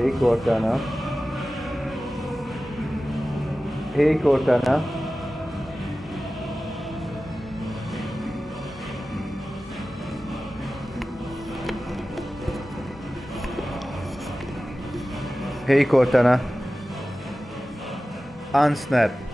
Hey Cortana. Hey Cortana. Hey Cortana. Unsnap.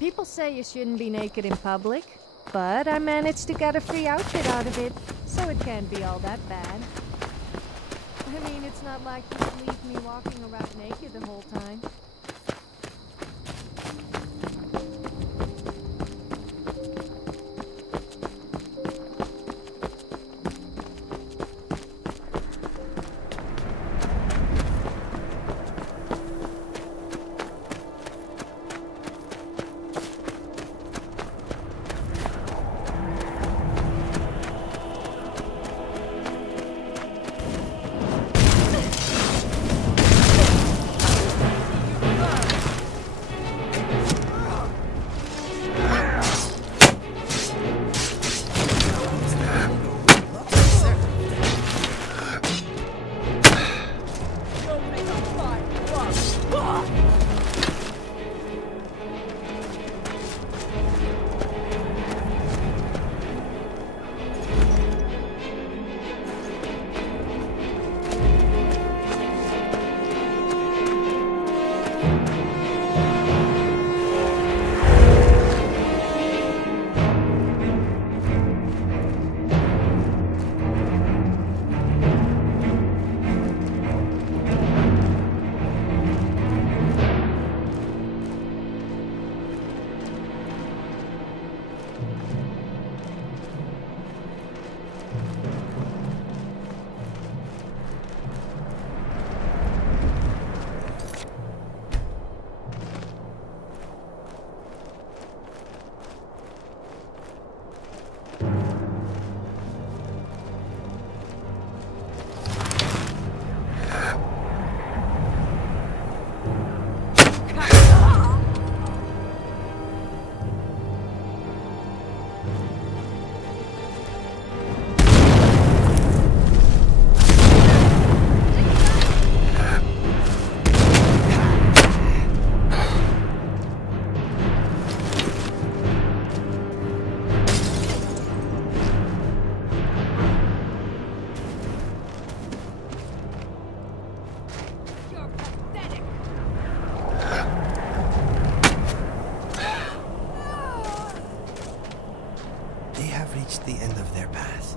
People say you shouldn't be naked in public, but I managed to get a free outfit out of it, so it can't be all that bad. I mean, it's not like you'd leave me walking around naked the whole time. The end of their path.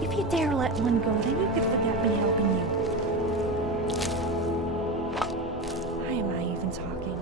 If you dare let one go, then you could forget me helping you. Why am I even talking?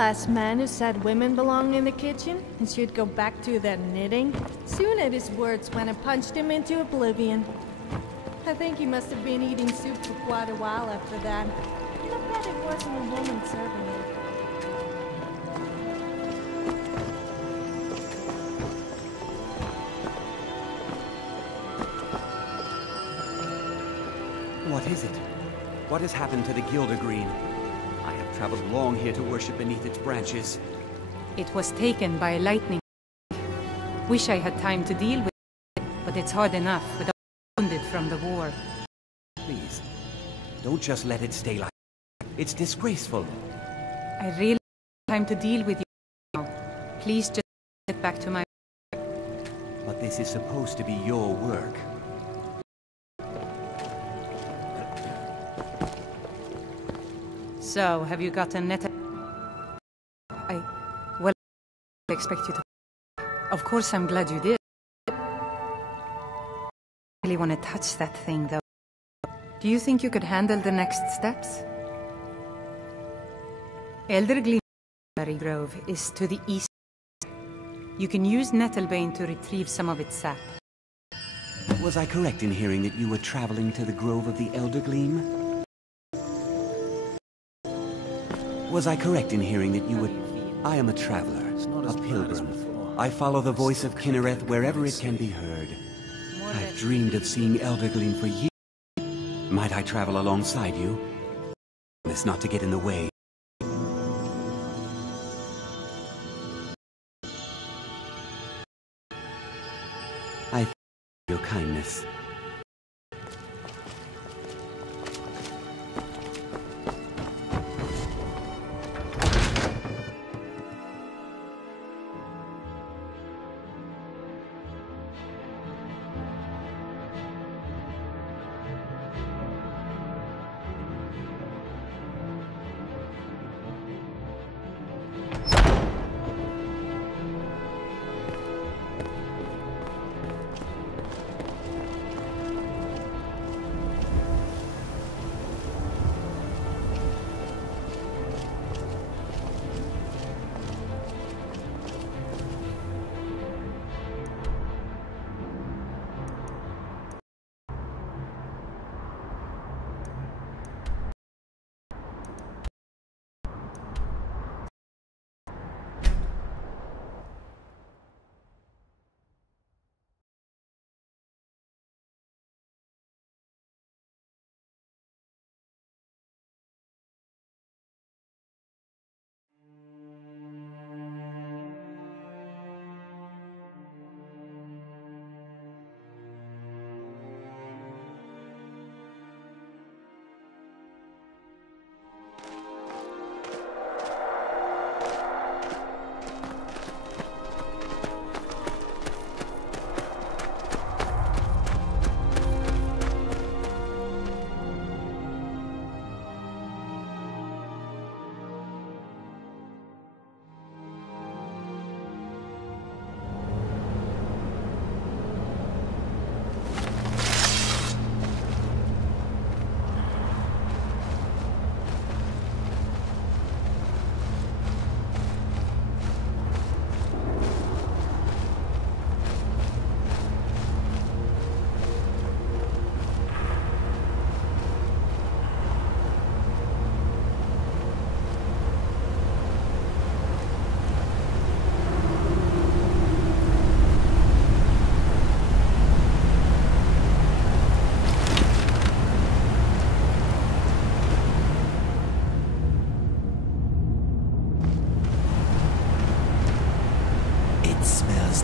last man who said women belong in the kitchen and should go back to their knitting soon at his words went and punched him into oblivion. I think he must have been eating soup for quite a while after that. And I bet it wasn't a woman serving it. What is it? What has happened to the Gildergreen? I have traveled long here to worship beneath its branches. It was taken by lightning. Wish I had time to deal with it, but it's hard enough without wounded from the war. Please, don't just let it stay like that. It's disgraceful. I really have time to deal with you now. Please just get back to my... But this is supposed to be your work. So, have you gotten net? Well, I expect you to... Of course, I'm glad you did. I really want to touch that thing, though. Do you think you could handle the next steps? Eldergleam Grove is to the east. You can use Nettlebane to retrieve some of its sap. Was I correct in hearing that you were traveling to the Grove of the Eldergleam? Was I correct in hearing that you would... I am a traveler, a pilgrim. I follow the voice of Kinnereth wherever it can be heard. I've dreamed of seeing Eldergleam for years. Might I travel alongside you? This not to get in the way. I thank your kindness.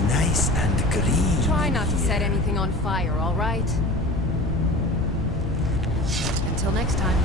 Nice and green. Try not to set anything on fire, all right? Until next time.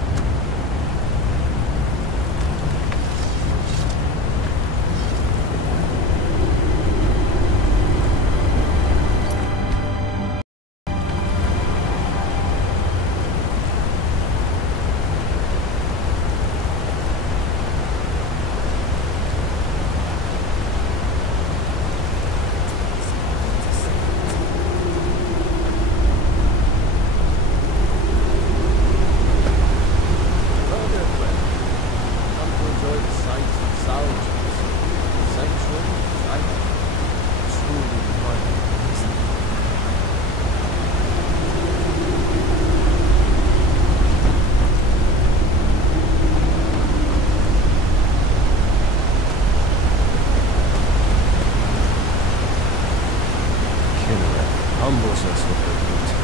humbles us with her beauty.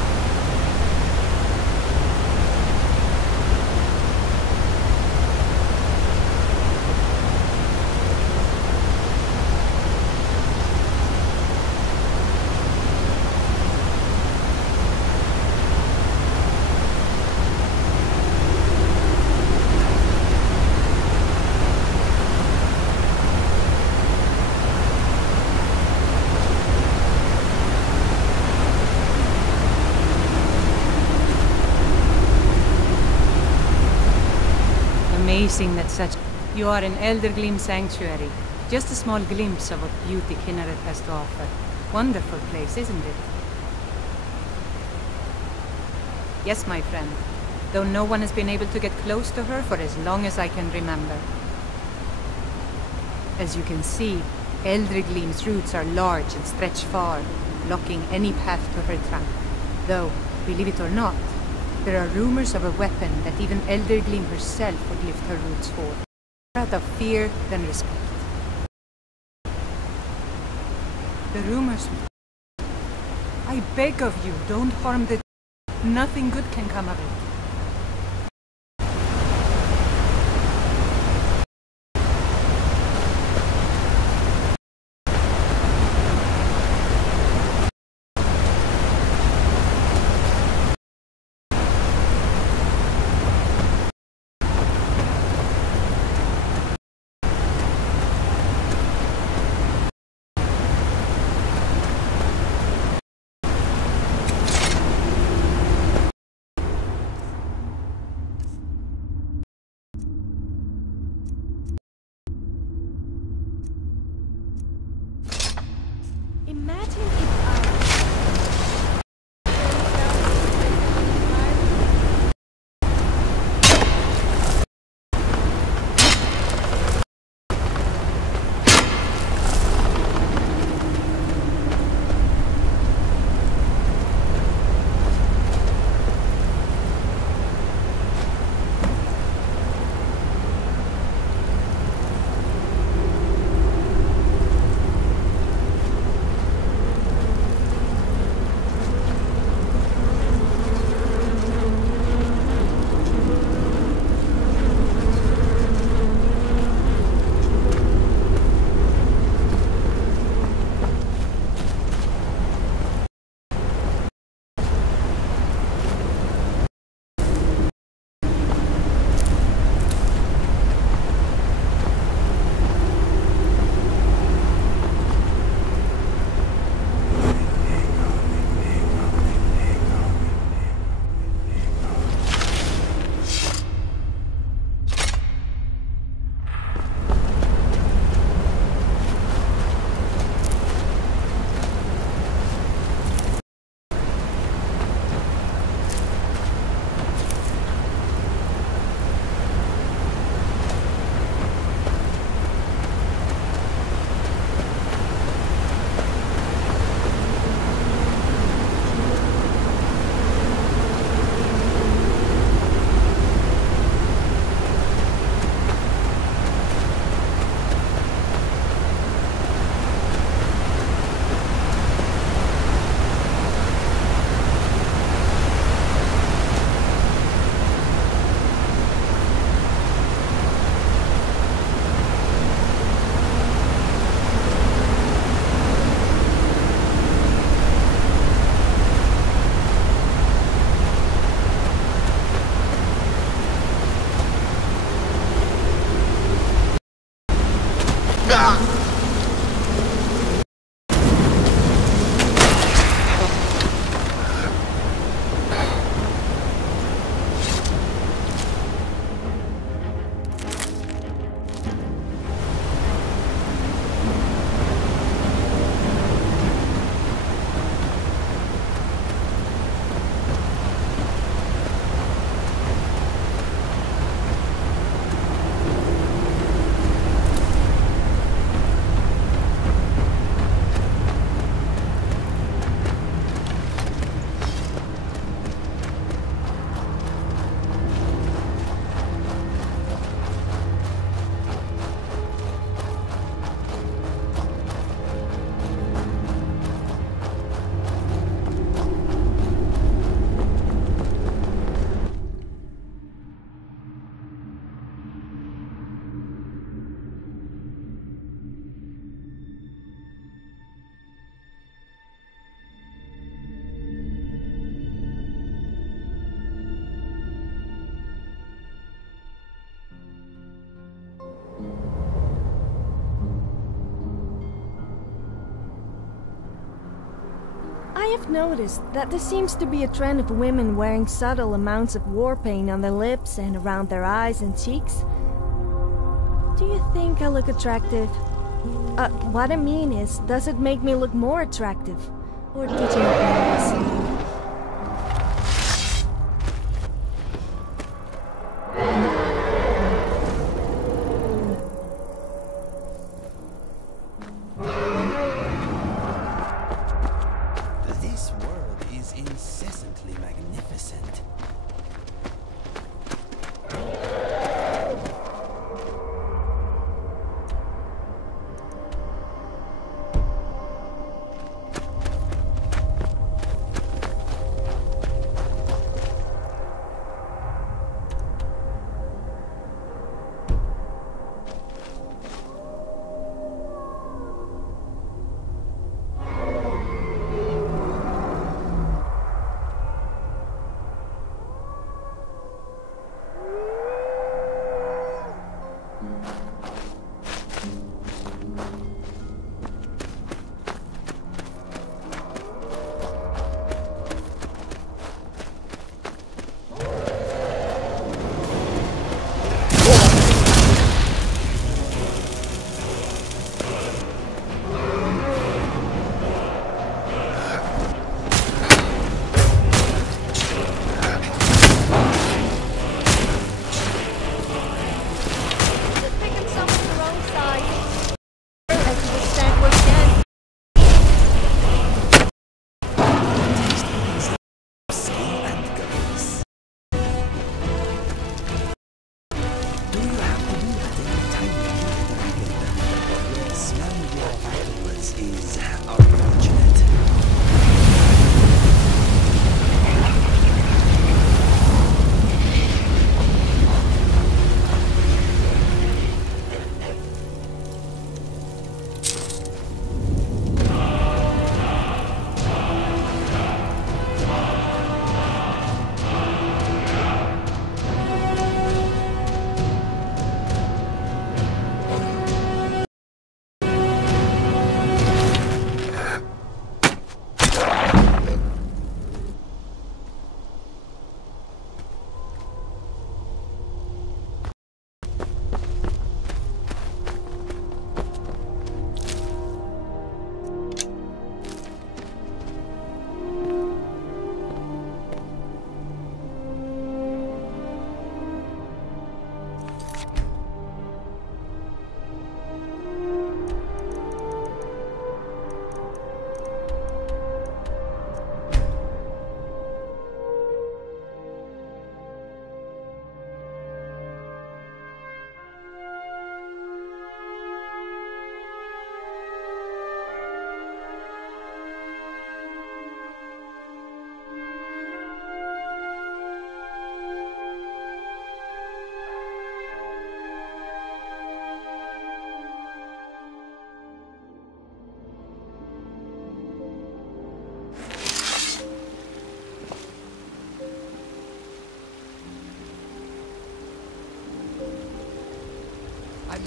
Amazing that such... You are in Eldergleam Sanctuary. Just a small glimpse of what beauty Kinneret has to offer. Wonderful place, isn't it? Yes, my friend. Though no one has been able to get close to her for as long as I can remember. As you can see, Eldergleam's roots are large and stretch far, blocking any path to her trunk. Though, believe it or not, there are rumors of a weapon that even Eldergleam herself would lift her roots for. More out of fear than respect. The rumors... I beg of you, don't harm the... Nothing good can come of it. Imagine if I... have noticed that there seems to be a trend of women wearing subtle amounts of war paint on their lips and around their eyes and cheeks. Do you think I look attractive? What I mean is, does it make me look more attractive? Or did you not notice? This world is incessantly magnificent.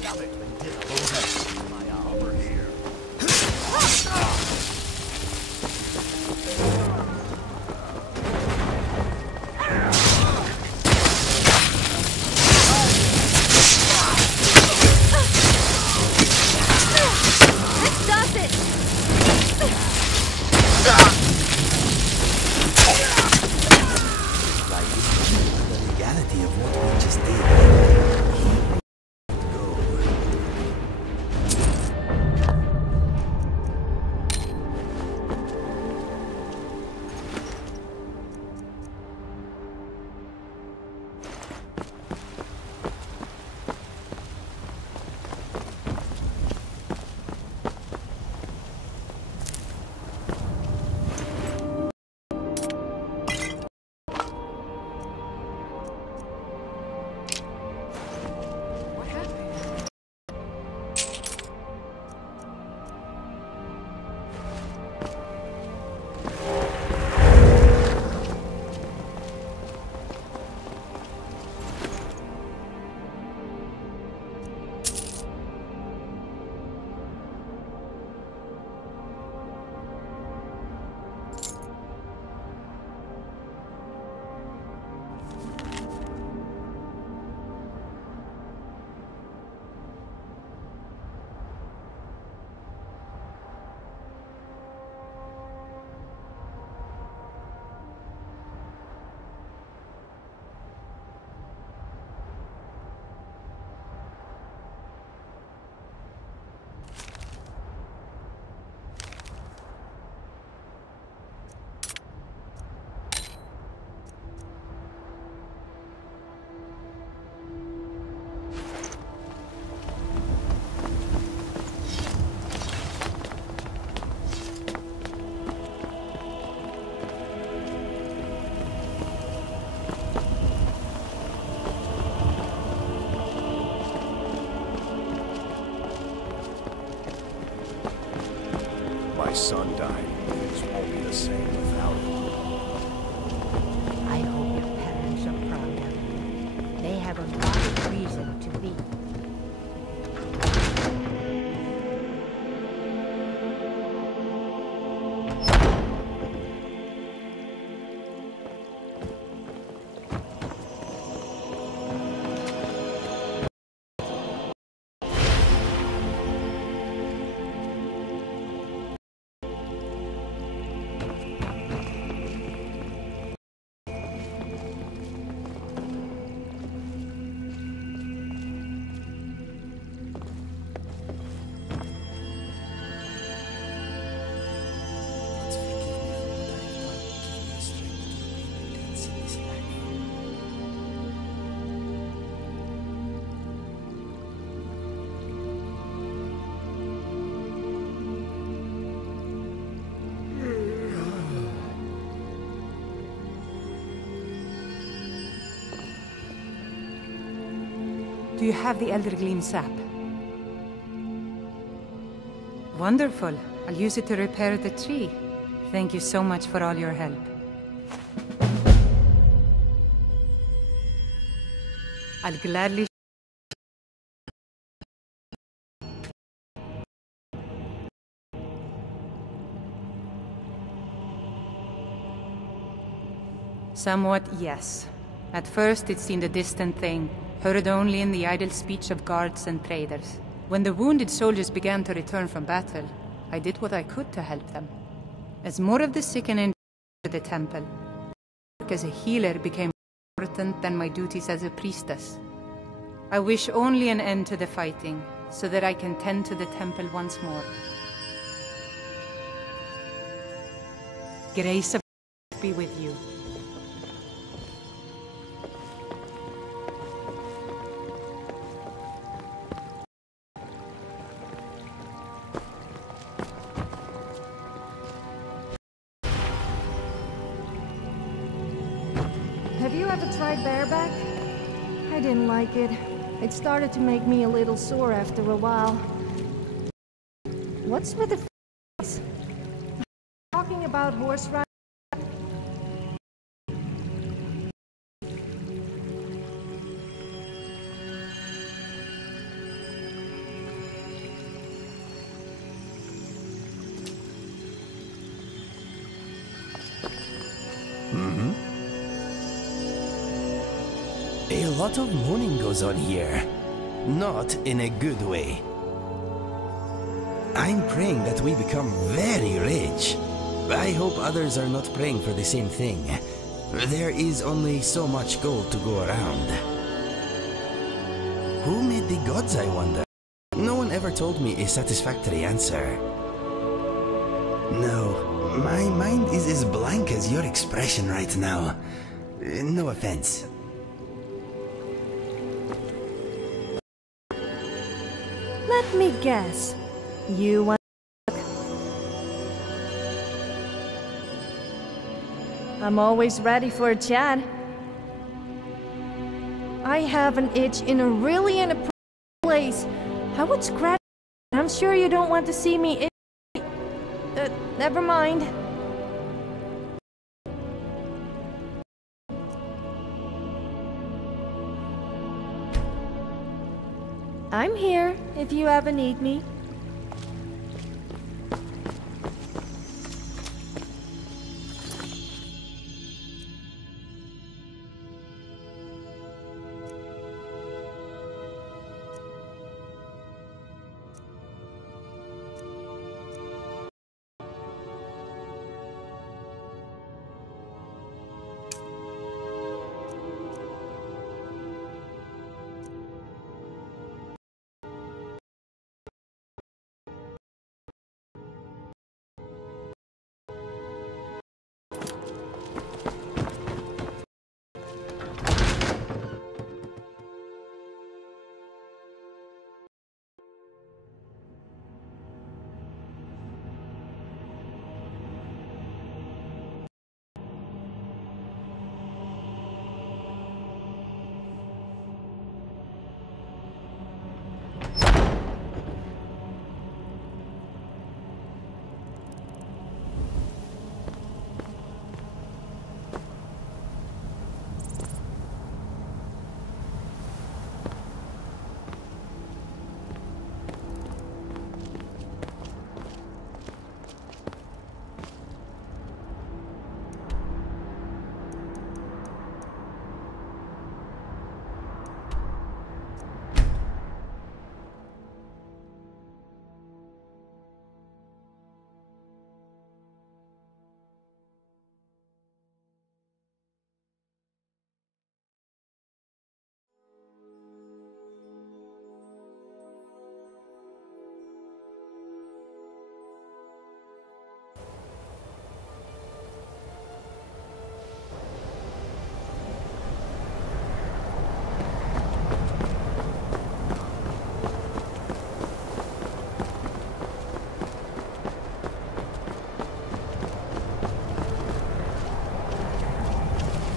love it when dinner has my armor here. This does it! Like the legality of what we just did. died. Things won't be the same without it. I hope your parents are proud of you. They have a lot of reason to be. God forgive me for what I have done. Give me the strength to repay my debts in this life. Do you have the Elder Gleam sap? Wonderful. I'll use it to repair the tree. Thank you so much for all your help. I'll gladly... Somewhat, yes. At first it seemed a distant thing, heard only in the idle speech of guards and traders. When the wounded soldiers began to return from battle, I did what I could to help them. As more of the sick and injured entered the temple, work as a healer became more important than my duties as a priestess. I wish only an end to the fighting, so that I can tend to the temple once more. Grace of be with you. Have you ever tried bareback? I didn't like it. It started to make me a little sore after a while. What's with the face? Talking about horse riding? A lot of mourning goes on here. Not in a good way. I'm praying that we become very rich. I hope others are not praying for the same thing. There is only so much gold to go around. Who made the gods, I wonder? No one ever told me a satisfactory answer. No, my mind is as blank as your expression right now. No offense. Let me guess. You want... I'm always ready for a chat. I have an itch in a really inappropriate place. I would scratch it. I'm sure you don't want to see me itch. Never mind. I'm here if you ever need me.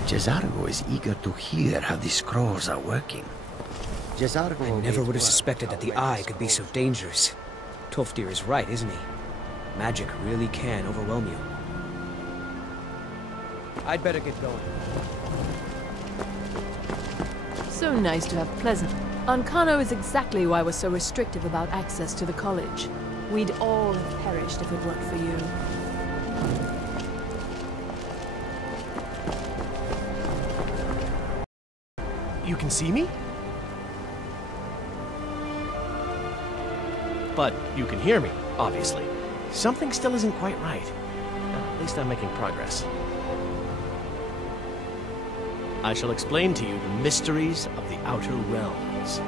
Cesargo is eager to hear how the scrolls are working. I never would have suspected that the Eye could be so dangerous. Toftir is right, isn't he? Magic really can overwhelm you. I'd better get going. So nice to have pleasant. Ancano is exactly why we're so restrictive about access to the college. We'd all have perished if it weren't for you. You can see me? But you can hear me, obviously. Something still isn't quite right. At least I'm making progress. I shall explain to you the mysteries of the Outer Realms.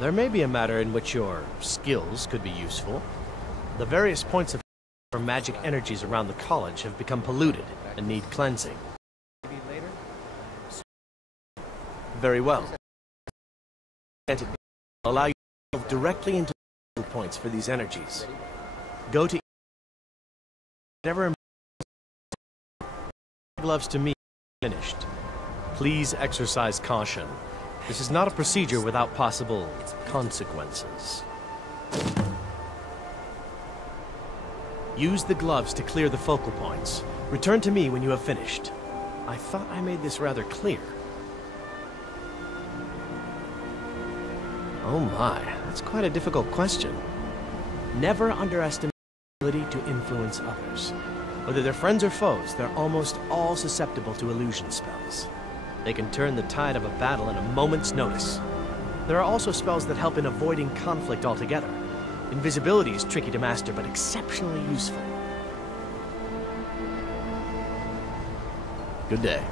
There may be a matter in which your skills could be useful. The various points of magic energies around the college have become polluted and need cleansing. Maybe later? Very well. It will allow you to move directly into the points for these energies. Go to whatever gloves to me finished. Please exercise caution. This is not a procedure without possible consequences. Use the gloves to clear the focal points. Return to me when you have finished. I thought I made this rather clear. Oh my, that's quite a difficult question. Never underestimate the ability to influence others. Whether they're friends or foes, they're almost all susceptible to illusion spells. They can turn the tide of a battle in a moment's notice. There are also spells that help in avoiding conflict altogether. Invisibility is tricky to master, but exceptionally useful. Good day.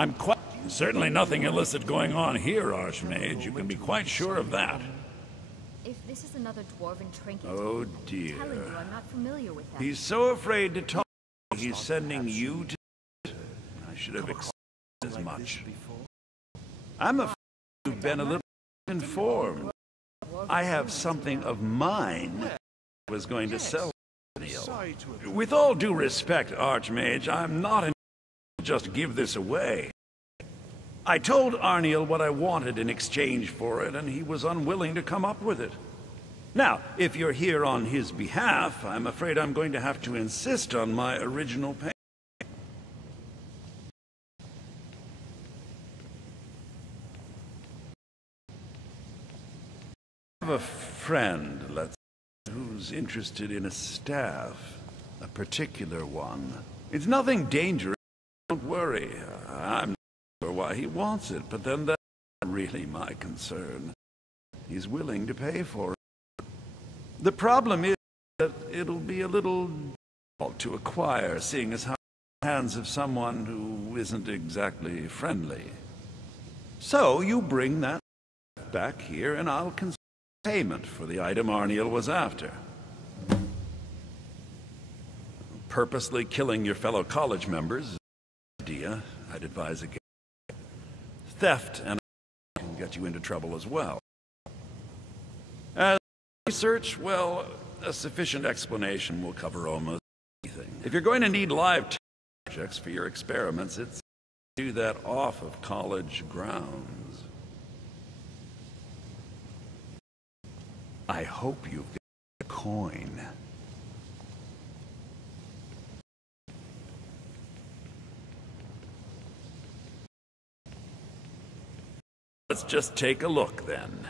I'm quite... Certainly nothing illicit going on here, Archmage. You can be quite sure of that. If this is another dwarven trinket, Oh dear. I'm telling you, I'm not familiar with that. He's so afraid to talk. He's sending you to... I should have expected as much. I'm afraid you've been a little informed. I have something of mine I was going to sell. With all due respect, Archmage, I'm not in just give this away. I told Arniel what I wanted in exchange for it, and he was unwilling to come up with it. Now, if you're here on his behalf, I'm afraid I'm going to have to insist on my original pay. I have a friend, let's say, who's interested in a staff, a particular one. It's nothing dangerous. Don't worry, I'm not sure why he wants it, but then that's not really my concern. He's willing to pay for it. The problem is that it'll be a little difficult to acquire, seeing as how in the hands of someone who isn't exactly friendly. So you bring that back here, and I'll consider payment for the item Arniel was after. Purposely killing your fellow college members. I'd advise against theft, and can get you into trouble as well. As research, well, a sufficient explanation will cover almost anything. If you're going to need live objects for your experiments, it's do that off of college grounds. I hope you've got a coin. Let's just take a look, then.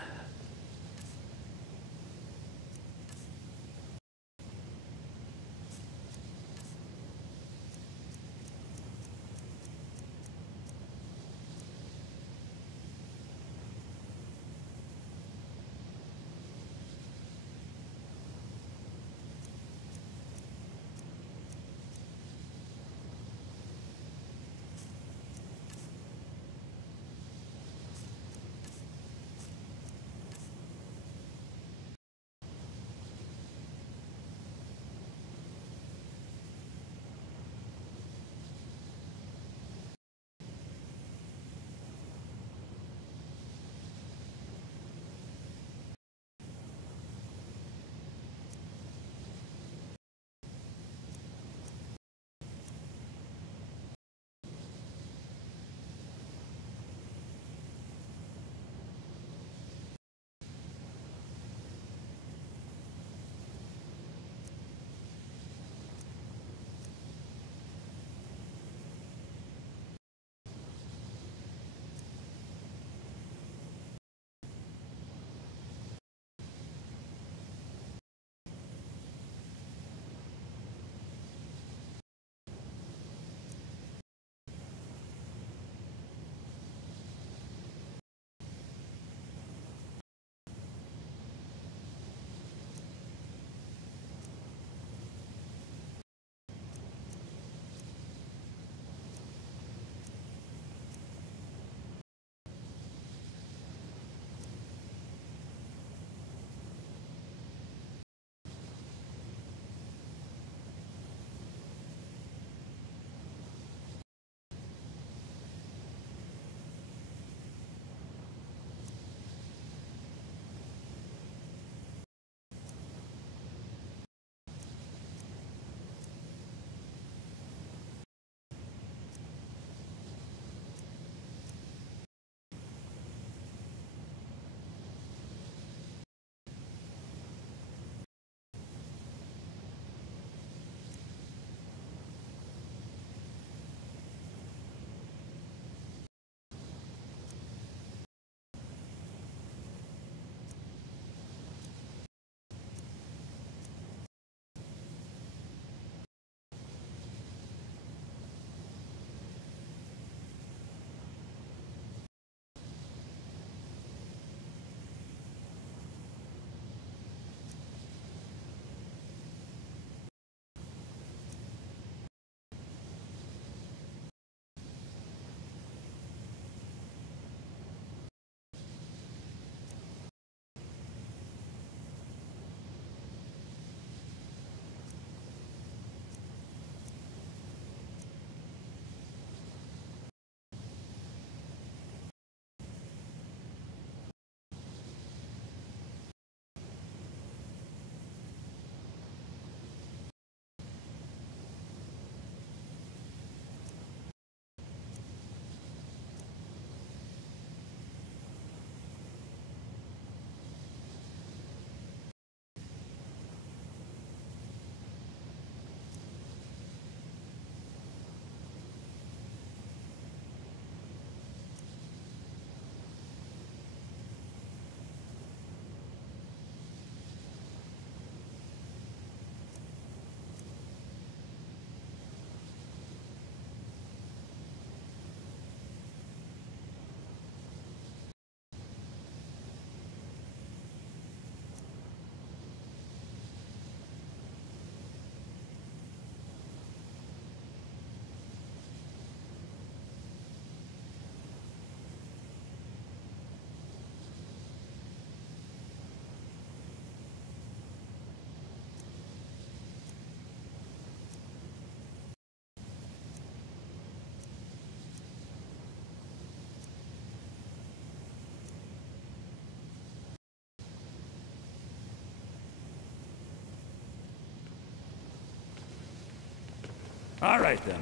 All right, then.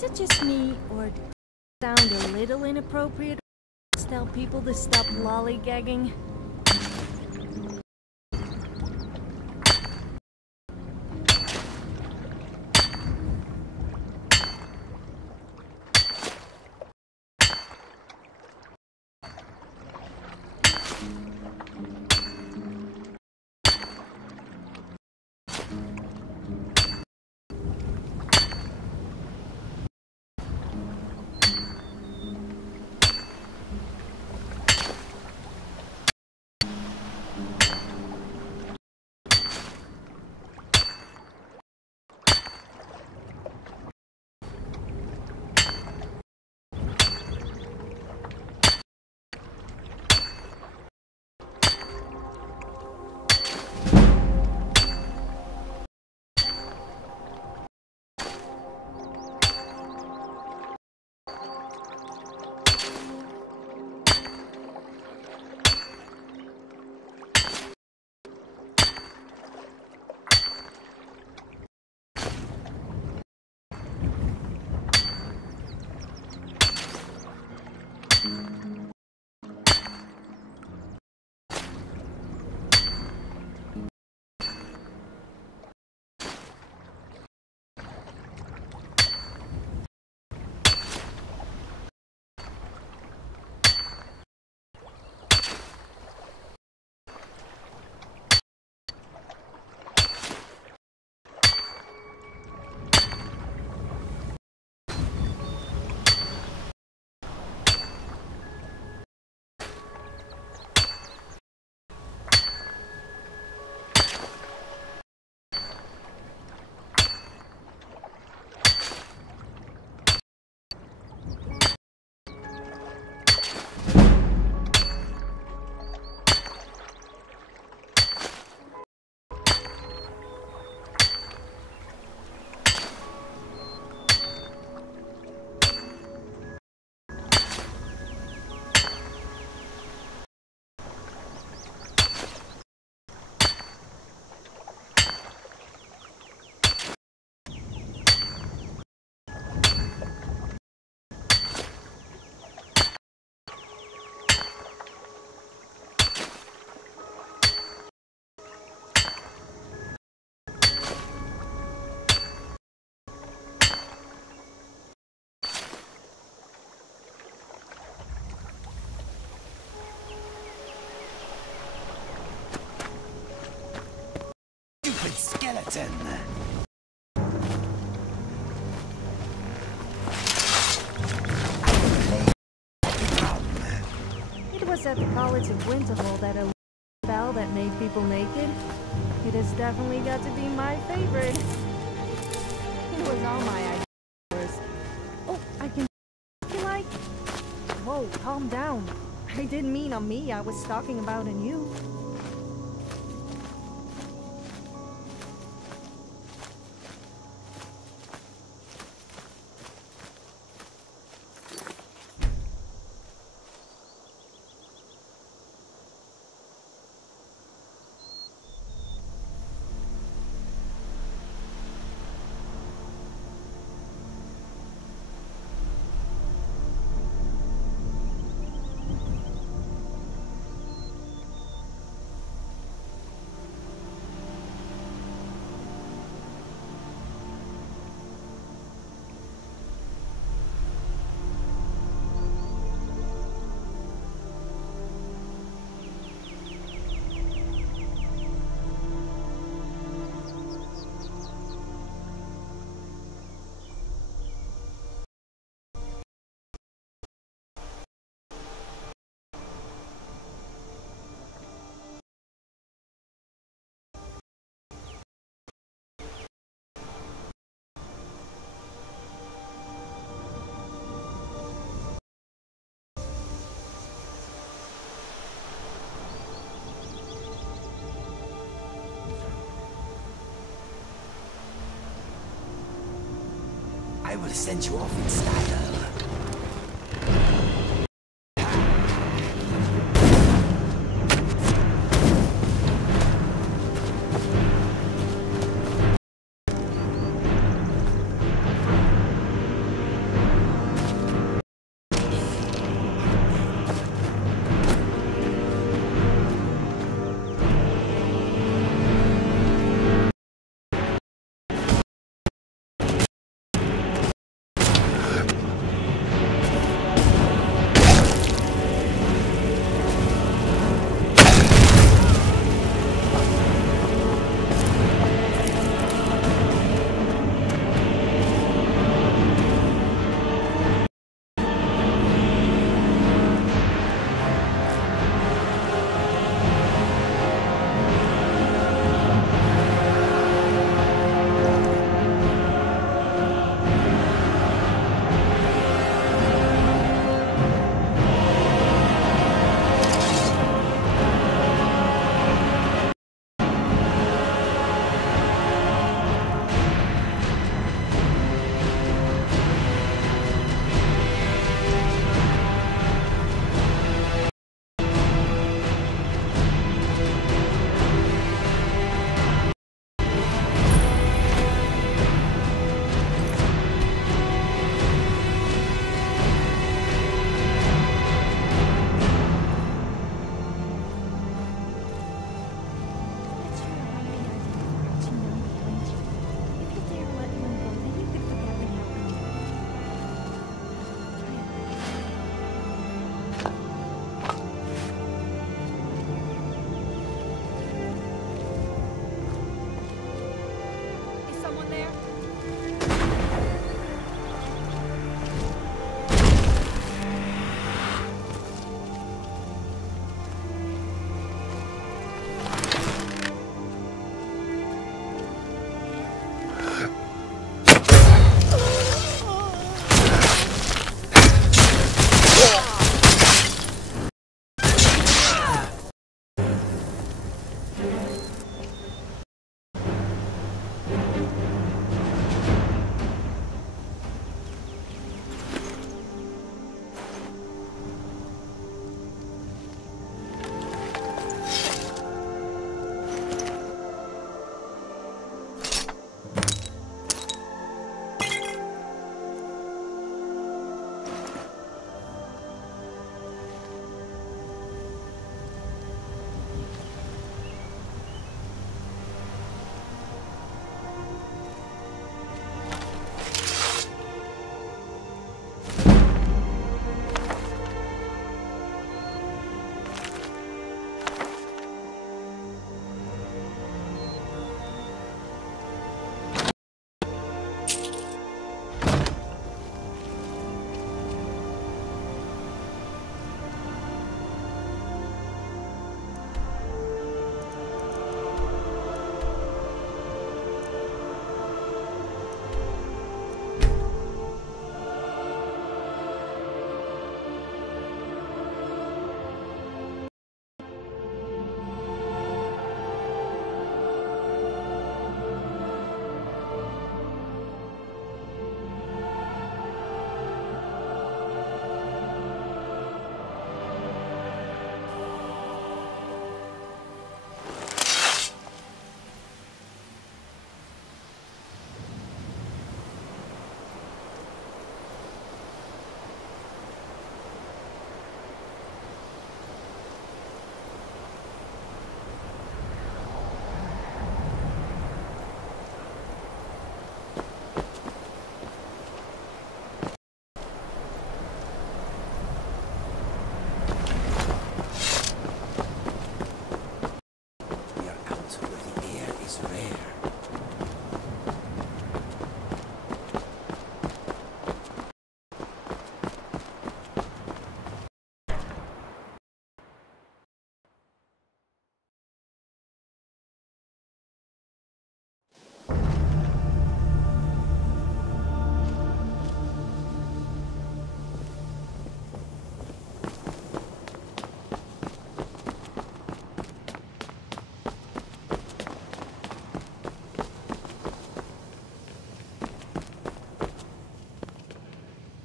Is it just me, or does it sound a little inappropriate to tell people to stop lollygagging? Skeleton. It was at the College of Winterhold that a spell that made people naked. It has definitely got to be my favorite. It was all my ideas. Oh, I can if you like. Whoa, calm down. I didn't mean on me, I was talking about on you. I will send you off in style.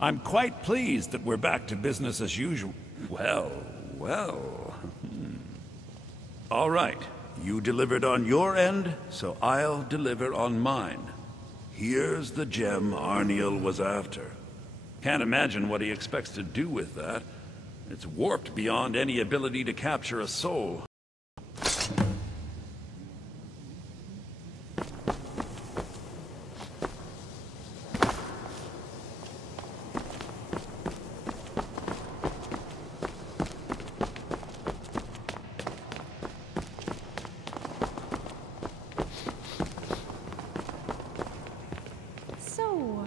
I'm quite pleased that we're back to business as usual. Well, well. All right. You delivered on your end, so I'll deliver on mine. Here's the gem Arniel was after. Can't imagine what he expects to do with that. It's warped beyond any ability to capture a soul.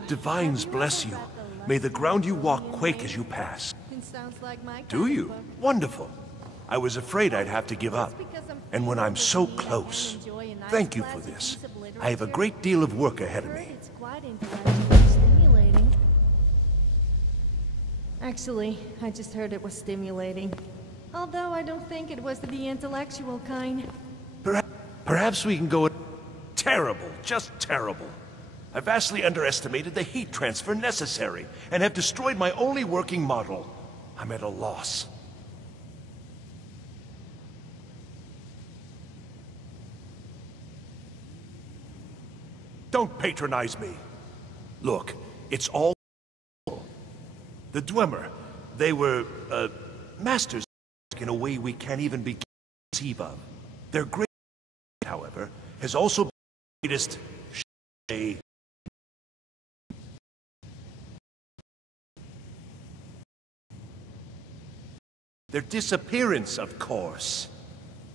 Divines bless you. May the ground you walk quake as you pass. It sounds like my Do kind you? of book. Wonderful. I was afraid I'd have to give up. And when I'm so close, thank you for this. I have a great deal of work ahead of me. It's quite intellectually stimulating. Actually, I just heard it was stimulating. Although I don't think it was the intellectual kind. Perhaps we can go... Terrible, just terrible. I vastly underestimated the heat transfer necessary, and have destroyed my only working model. I'm at a loss. Don't patronize me. Look, it's all... The Dwemer, they were, masters in a way we can't even begin to conceive of. Their great, however, has also been the greatest... Their disappearance, of course.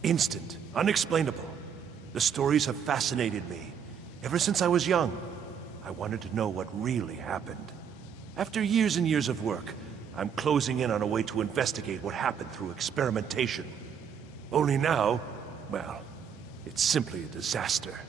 Instant, unexplainable. The stories have fascinated me. Ever since I was young, I wanted to know what really happened. After years and years of work, I'm closing in on a way to investigate what happened through experimentation. Only now, well, it's simply a disaster.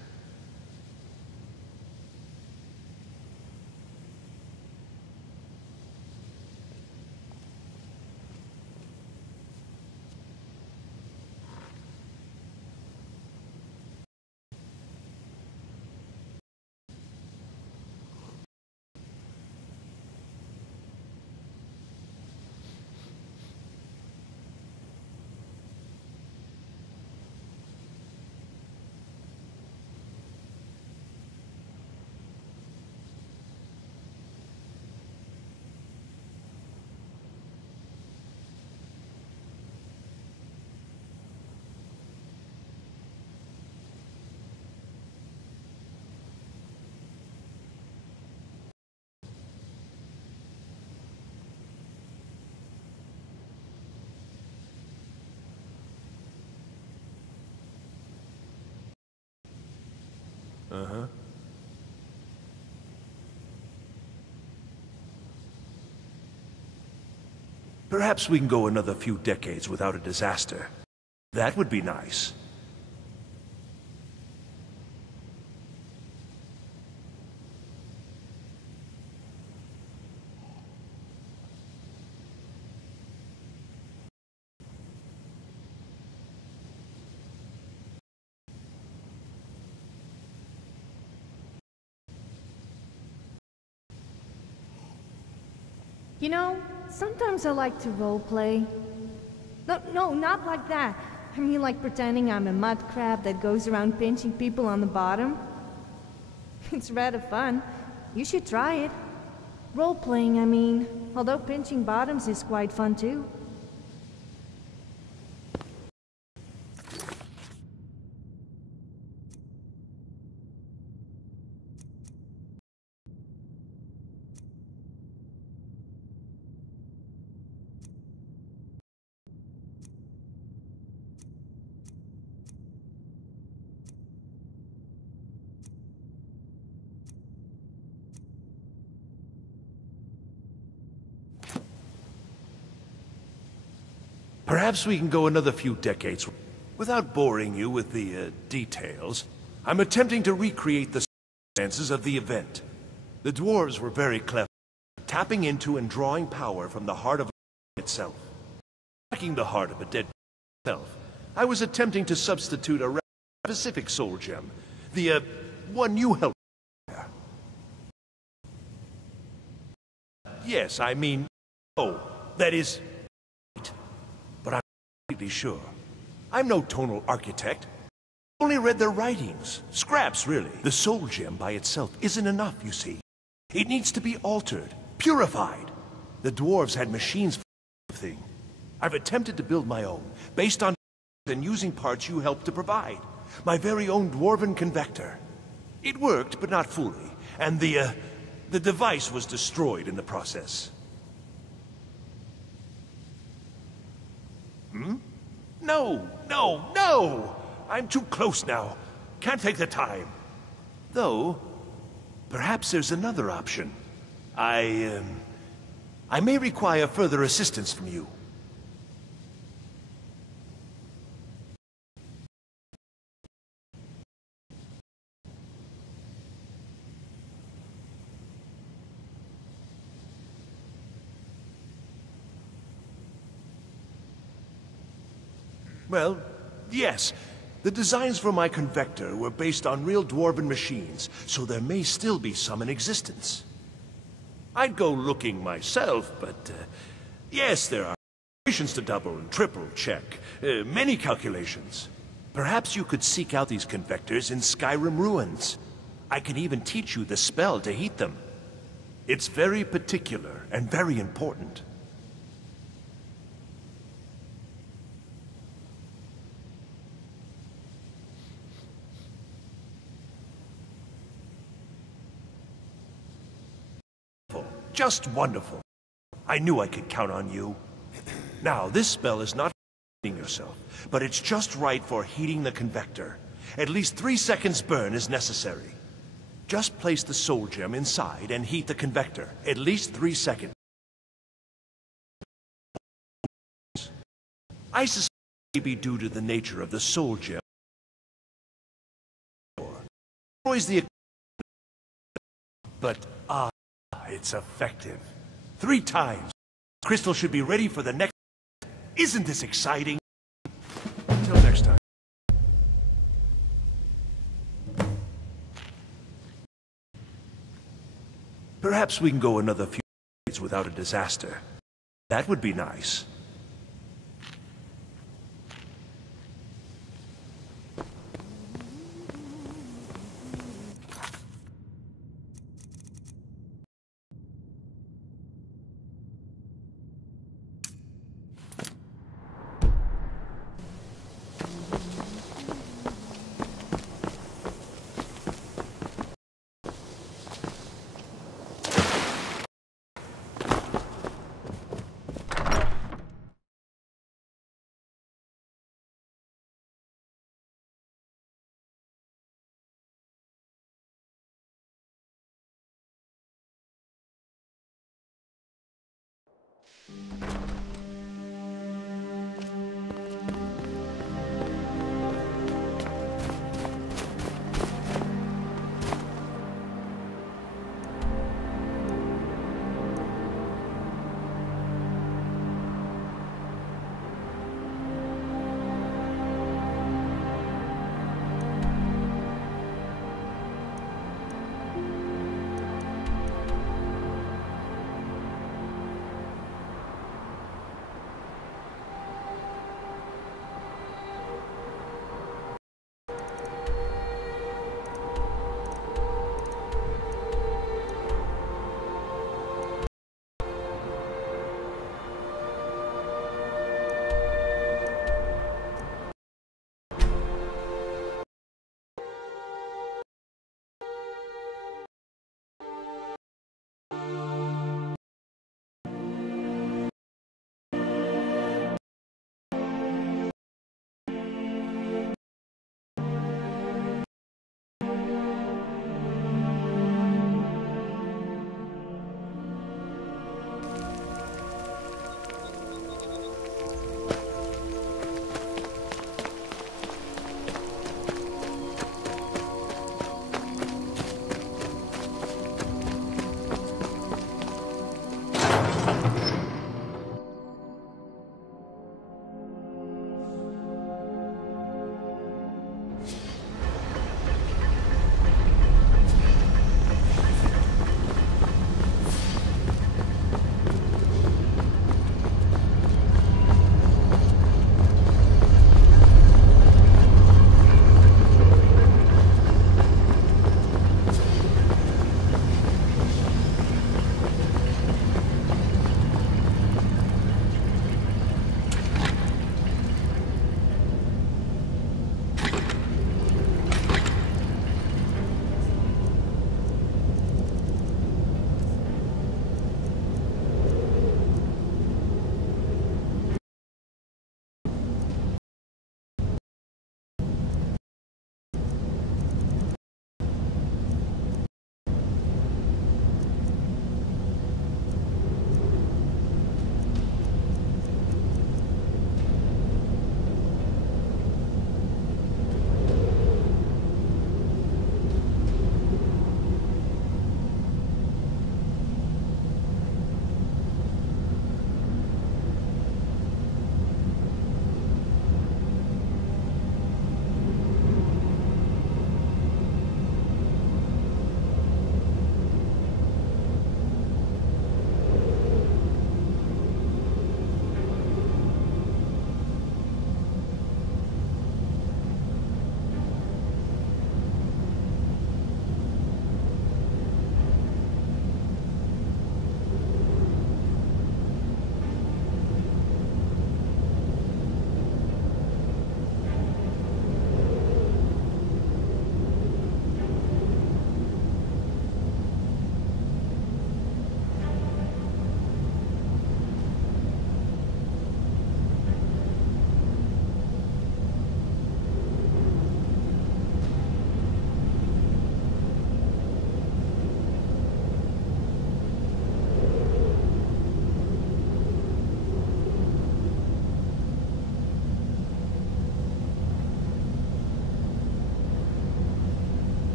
Uh-huh. Perhaps we can go another few decades without a disaster. That would be nice. You know, sometimes I like to roleplay. No, not like that. I mean like pretending I'm a mud crab that goes around pinching people on the bottom. It's rather fun. You should try it. Role-playing, I mean. Although pinching bottoms is quite fun too. Perhaps we can go another few decades. Without boring you with the details, I'm attempting to recreate the circumstances of the event. The dwarves were very clever, tapping into and drawing power from the heart of itself. Lacking the heart of a dead itself, I was attempting to substitute a specific soul gem, the one you held. yes, I mean... Oh, that is... But I'm completely sure. I'm no tonal architect. Only read their writings. Scraps, really. The soul gem by itself isn't enough, you see. It needs to be altered, purified. The dwarves had machines for the thing. I've attempted to build my own, based on and using parts you helped to provide. My very own dwarven convector. It worked, but not fully, and the device was destroyed in the process. Hmm? No, no, no! I'm too close now. Can't take the time. Though, perhaps there's another option. I may require further assistance from you. Well, yes. The designs for my convector were based on real dwarven machines, so there may still be some in existence. I'd go looking myself, but yes, there are calculations to double and triple check. Many calculations. Perhaps you could seek out these convectors in Skyrim ruins. I can even teach you the spell to heat them. It's very particular and very important. Just wonderful. I knew I could count on you. Now, this spell is not for heating yourself, but it's just right for heating the convector. At least 3 seconds burn is necessary. Just place the soul gem inside and heat the convector. At least 3 seconds. I suspect it may be due to the nature of the soul gem. Destroys the... But, it's effective. 3 times. Crystal should be ready for the next... Isn't this exciting? Until next time. Perhaps we can go another few days without a disaster. That would be nice.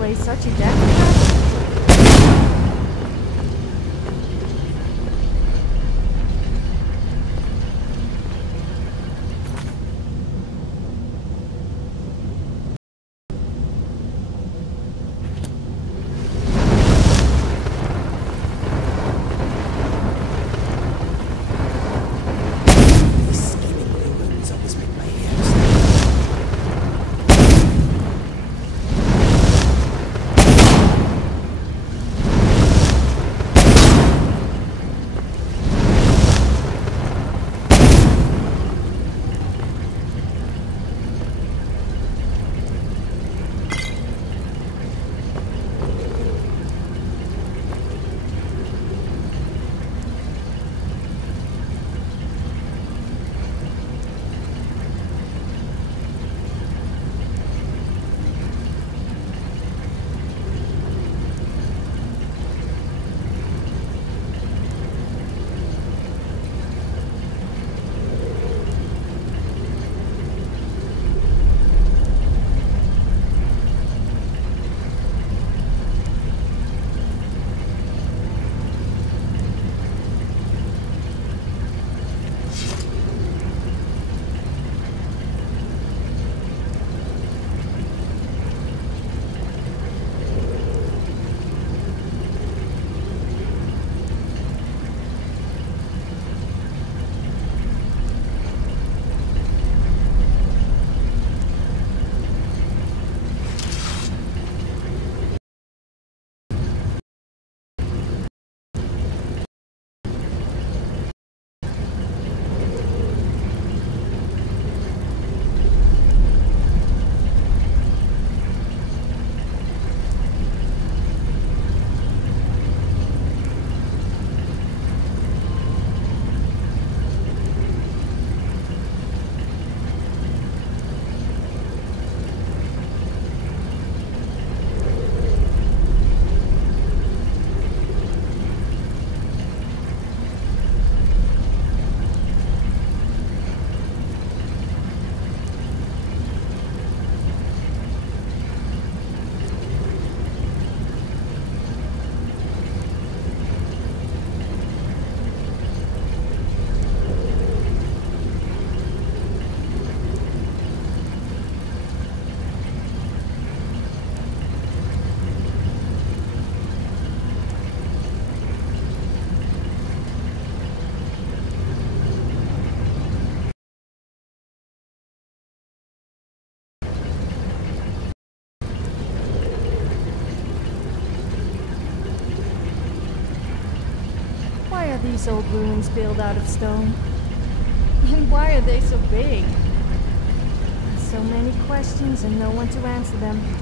place such a death trap? Why are these old ruins built out of stone? And why are they so big? So many questions and no one to answer them.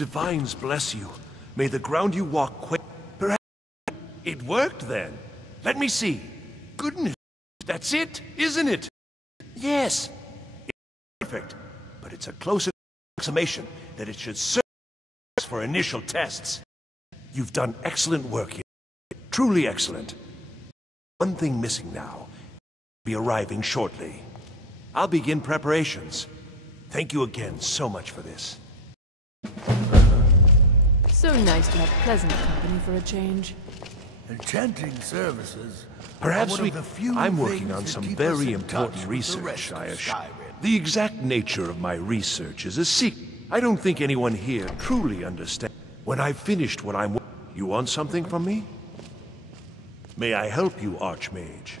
Divines bless you. May the ground you walk quake. Perhaps it worked then. Let me see. Goodness, that's it, isn't it? Yes. It's perfect, but it's a close approximation that it should serve for initial tests. You've done excellent work here. Truly excellent. One thing missing now. Be arriving shortly. I'll begin preparations. Thank you again so much for this. So nice to have pleasant company for a change. Enchanting services. Perhaps are one of the few I'm working things on that some keep us very in important touch with the research, rest of I assure you. Skyrim. The exact nature of my research is a secret. I don't think anyone here truly understands. When I've finished what I'm working on, you want something from me? May I help you, Archmage?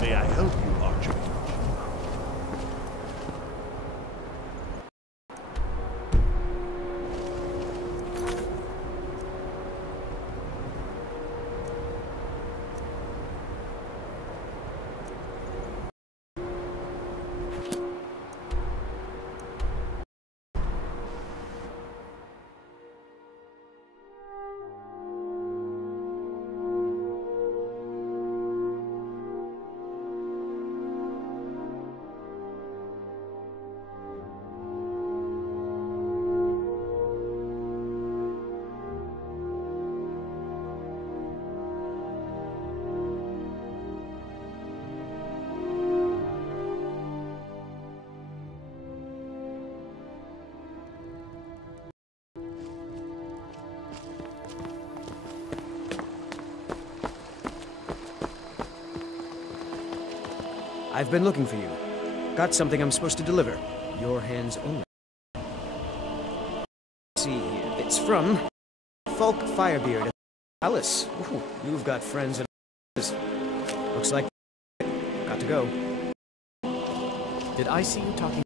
May I help you, Archmage? I've been looking for you. Got something I'm supposed to deliver. Your hands only. Let's see here. It's from Falk Firebeard at Alice. Ooh, you've got friends and looks like got to go. Did I see you talking?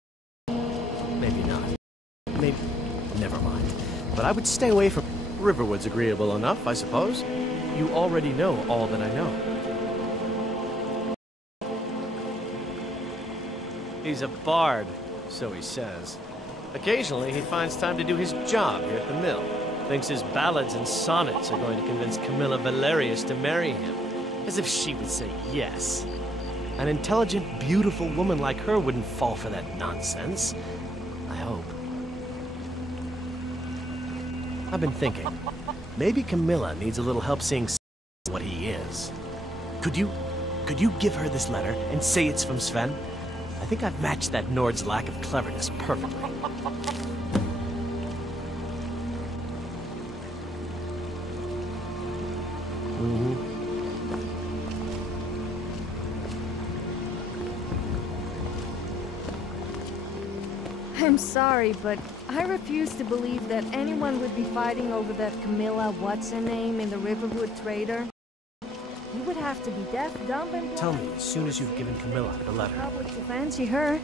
Maybe not. Maybe. Never mind. But I would stay away from... Riverwood's agreeable enough, I suppose. You already know all that I know. He's a bard, so he says. Occasionally, he finds time to do his job here at the mill. Thinks his ballads and sonnets are going to convince Camilla Valerius to marry him. As if she would say yes. An intelligent, beautiful woman like her wouldn't fall for that nonsense. I hope. I've been thinking. Maybe Camilla needs a little help seeing what he is. Could you give her this letter and say it's from Sven? I think I've matched that Nord's lack of cleverness perfectly. I'm sorry, but I refuse to believe that anyone would be fighting over that Camilla what's-her-name in the Riverwood Trader. You would have to be deaf, dumb, and blind. Tell me as soon as you've given Camilla the letter. Public to fancy her.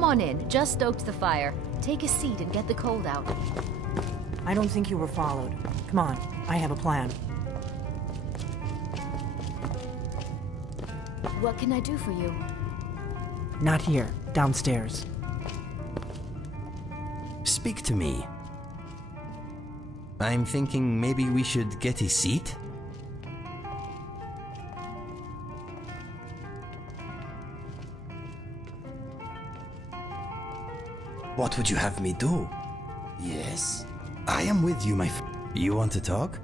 Come on in. Just stoked the fire. Take a seat and get the cold out. I don't think you were followed. Come on, I have a plan. What can I do for you? Not here, downstairs. Speak to me. I'm thinking maybe we should get a seat? What would you have me do? Yes, I am with you, my friend. You want to talk?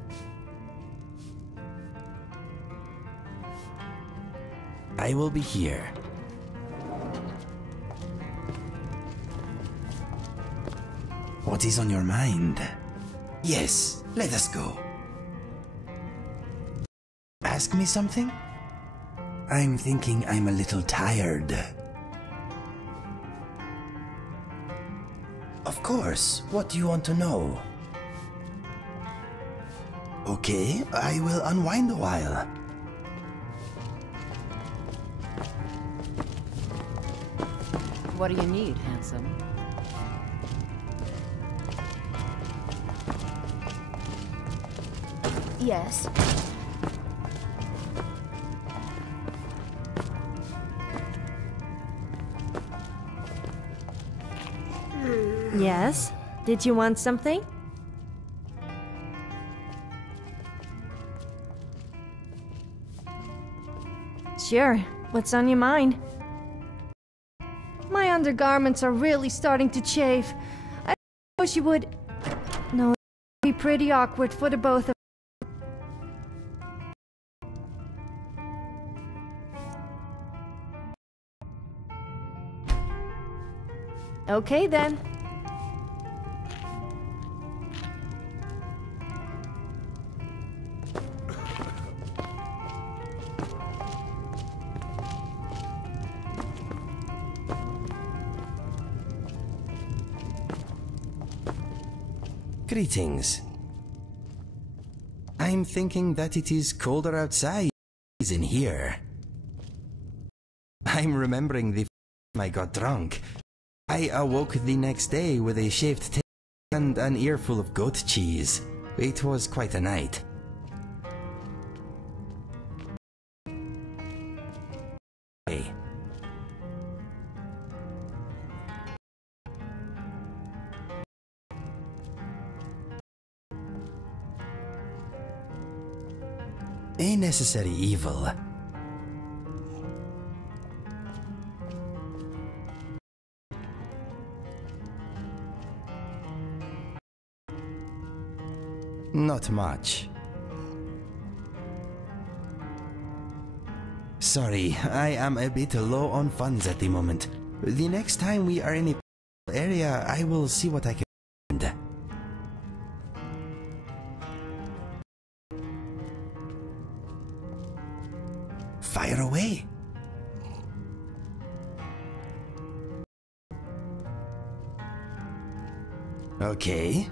I will be here. What is on your mind? Yes, let us go. Ask me something? I'm thinking I'm a little tired. Of course, what do you want to know? Okay, I will unwind a while. What do you need, handsome? Yes. Yes? Did you want something? Sure. What's on your mind? My undergarments are really starting to chafe. I wish you would... No, it'd be pretty awkward for the both of... Okay then. Greetings. I'm thinking that it is colder outside than in here. I'm remembering the time I got drunk. I awoke the next day with a shaved tail and an earful of goat cheese. It was quite a night. Hey. A necessary evil. Not much. Sorry, I am a bit low on funds at the moment. The next time we are in a area, I will see what I can find. Fire away. Okay.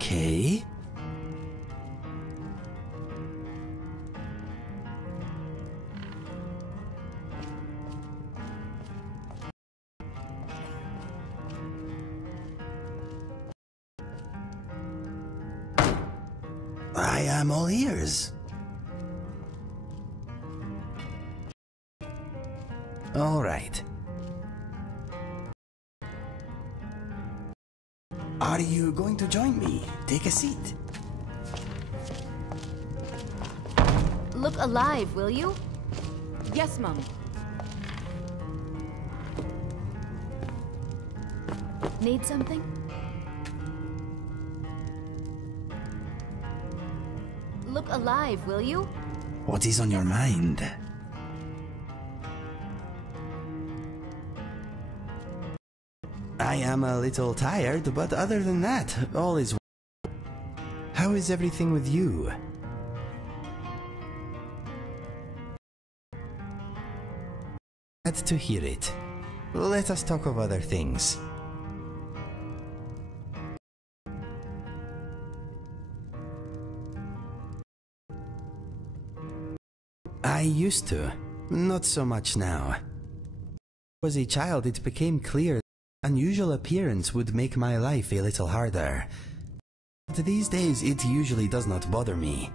Okay. I am all ears. All right. Are you going to join me? Take a seat. Look alive, will you? Yes, Mum. Need something? Look alive, will you? What is on your mind? I am a little tired, but other than that, all is well. How is everything with you? Glad to hear it. Let us talk of other things. I used to. Not so much now. As a child, it became clear that unusual appearance would make my life a little harder. But these days, it usually does not bother me.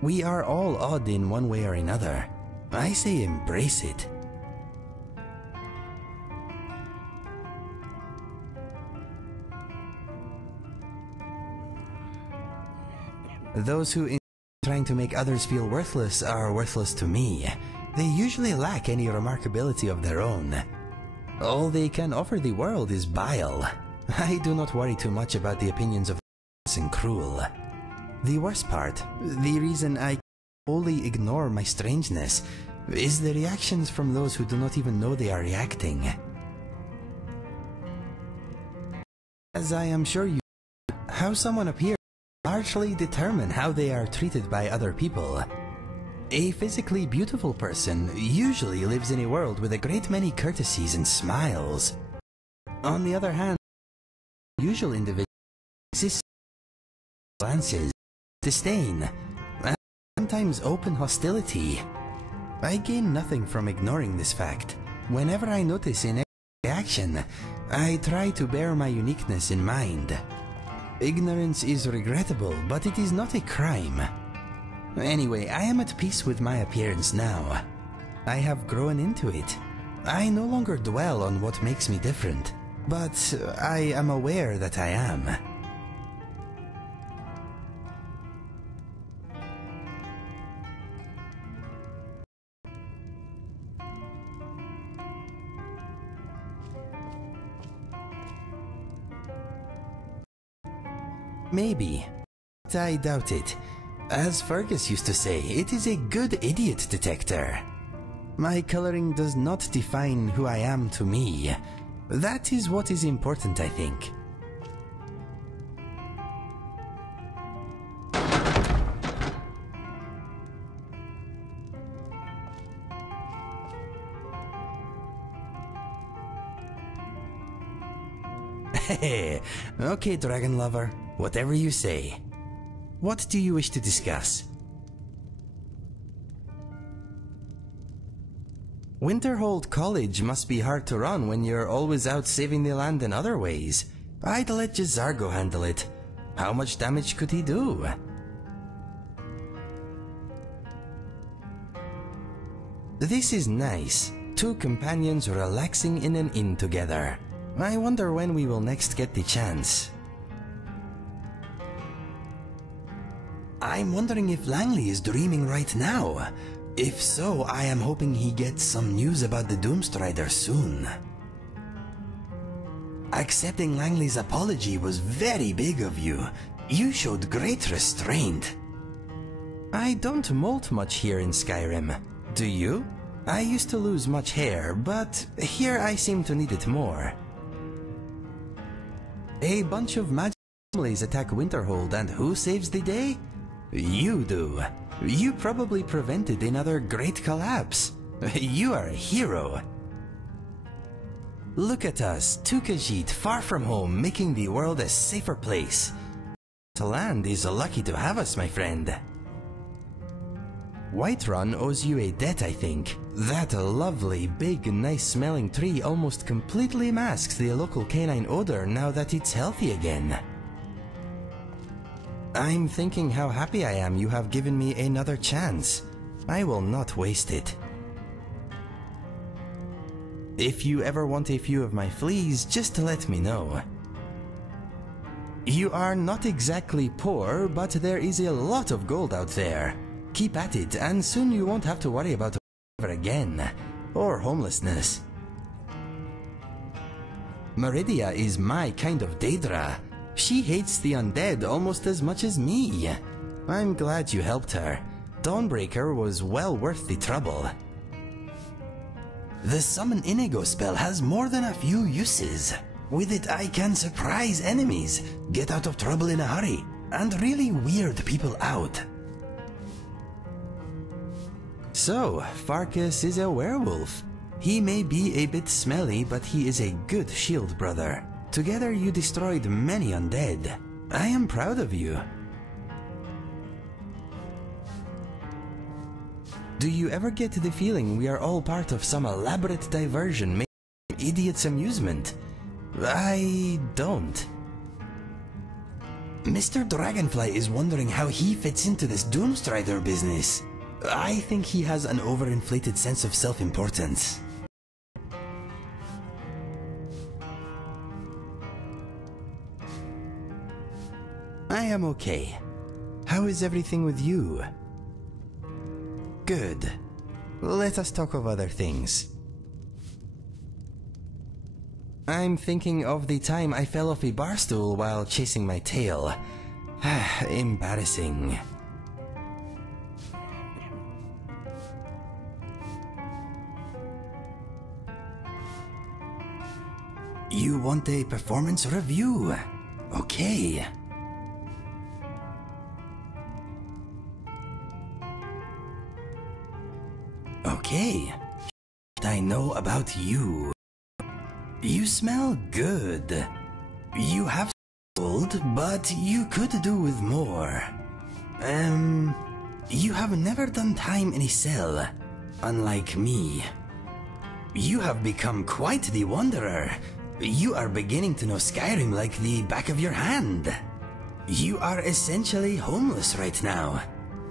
We are all odd in one way or another. I say embrace it. Those who trying to make others feel worthless are worthless to me. They usually lack any remarkability of their own. All they can offer the world is bile. I do not worry too much about the opinions of and cruel. The worst part, the reason I wholly ignore my strangeness, is the reactions from those who do not even know they are reacting. As I am sure you know, how someone appears largely determine how they are treated by other people. A physically beautiful person usually lives in a world with a great many courtesies and smiles. On the other hand, usual individuals exist glances, disdain, and sometimes open hostility. I gain nothing from ignoring this fact. Whenever I notice an reaction, I try to bear my uniqueness in mind. Ignorance is regrettable, but it is not a crime. Anyway, I am at peace with my appearance now. I have grown into it. I no longer dwell on what makes me different, but I am aware that I am. Maybe, but I doubt it. As Fergus used to say, it is a good idiot detector. My coloring does not define who I am to me. That is what is important, I think. Hey, okay, dragon lover. Whatever you say. What do you wish to discuss? Winterhold College must be hard to run when you're always out saving the land in other ways. I'd let Jazargo handle it. How much damage could he do? This is nice. Two companions relaxing in an inn together. I wonder when we will next get the chance. I'm wondering if Langley is dreaming right now. If so, I am hoping he gets some news about the Doomstrider soon. Accepting Langley's apology was very big of you. You showed great restraint. I don't molt much here in Skyrim. Do you? I used to lose much hair, but here I seem to need it more. A bunch of magic families attack Winterhold, and who saves the day? You do. You probably prevented another great collapse. You are a hero. Look at us, two Khajiit far from home, making the world a safer place. The land is lucky to have us, my friend. Whiterun owes you a debt, I think. That lovely, big, nice-smelling tree almost completely masks the local canine odor now that it's healthy again. I'm thinking how happy I am you have given me another chance. I will not waste it. If you ever want a few of my fleas, just let me know. You are not exactly poor, but there is a lot of gold out there. Keep at it, and soon you won't have to worry about ever again, or homelessness. Meridia is my kind of Daedra. She hates the undead almost as much as me. I'm glad you helped her. Dawnbreaker was well worth the trouble. The Summon Inigo spell has more than a few uses. With it, I can surprise enemies, get out of trouble in a hurry, and really weird people out. So, Farkas is a werewolf. He may be a bit smelly, but he is a good shield brother. Together you destroyed many undead. I am proud of you. Do you ever get the feeling we are all part of some elaborate diversion made for idiots' amusement? I don't. Mr. Dragonfly is wondering how he fits into this Doomstrider business. I think he has an overinflated sense of self-importance. I am okay. How is everything with you? Good. Let us talk of other things. I'm thinking of the time I fell off a bar stool while chasing my tail. Embarrassing. You want a performance review? Okay. Okay. What I know about you. You smell good. You have old, but you could do with more. You have never done time in a cell, unlike me. You have become quite the wanderer. You are beginning to know Skyrim like the back of your hand. You are essentially homeless right now.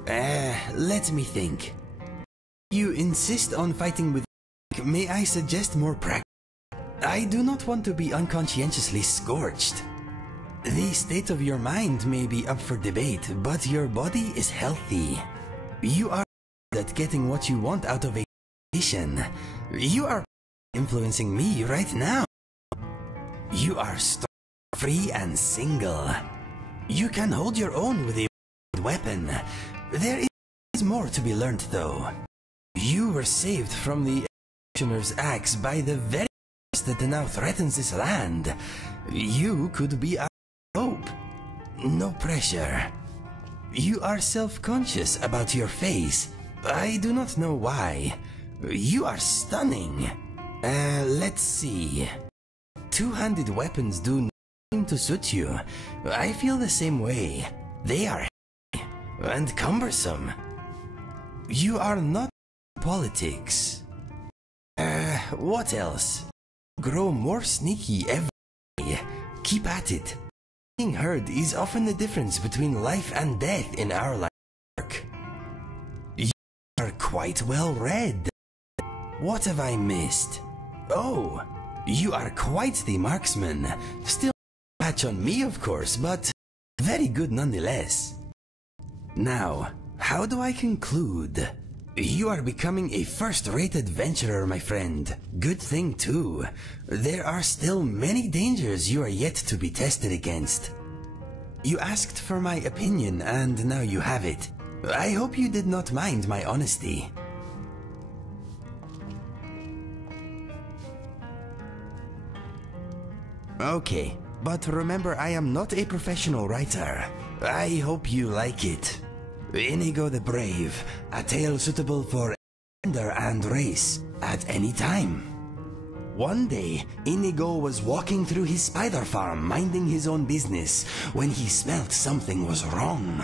Let me think. You insist on fighting with... May I suggest more practice? I do not want to be unconscientiously scorched. The state of your mind may be up for debate, but your body is healthy. You are at getting what you want out of a condition. You are influencing me right now. You are strong, free, and single. You can hold your own with a weapon. There is more to be learned, though. You were saved from the executioner's axe by the very force that now threatens this land. You could be our hope. No pressure. You are self-conscious about your face. I do not know why. You are stunning. Let's see. Two-handed weapons do nothing to suit you. I feel the same way. They are heavy and cumbersome. You are not politics. What else? Grow more sneaky every day. Keep at it. Being heard is often the difference between life and death in our line of work. You are quite well read. What have I missed? Oh, you are quite the marksman. Still a patch on me, of course, but very good nonetheless. Now, how do I conclude? You are becoming a first-rate adventurer, my friend. Good thing, too. There are still many dangers you are yet to be tested against. You asked for my opinion, and now you have it. I hope you did not mind my honesty. Okay, but remember, I am not a professional writer. I hope you like it. Inigo the Brave, a tale suitable for gender and race at any time. One day, Inigo was walking through his spider farm minding his own business when he smelt something was wrong.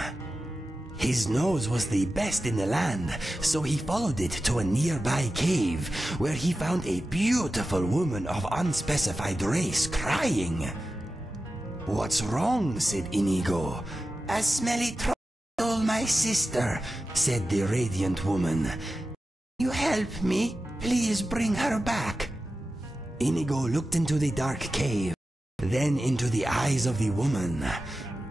His nose was the best in the land, so he followed it to a nearby cave where he found a beautiful woman of unspecified race crying. "What's wrong?" said Inigo. "A smelly troll stole my sister," said the radiant woman. "You help me? Please bring her back." Inigo looked into the dark cave, then into the eyes of the woman.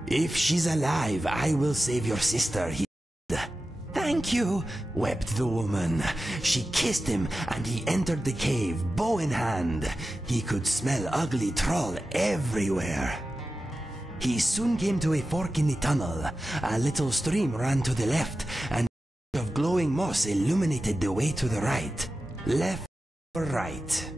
"If she's alive, I will save your sister," he said. "Thank you," wept the woman. She kissed him and he entered the cave, bow in hand. He could smell ugly troll everywhere. He soon came to a fork in the tunnel. A little stream ran to the left, and a patch of glowing moss illuminated the way to the right. Left or right?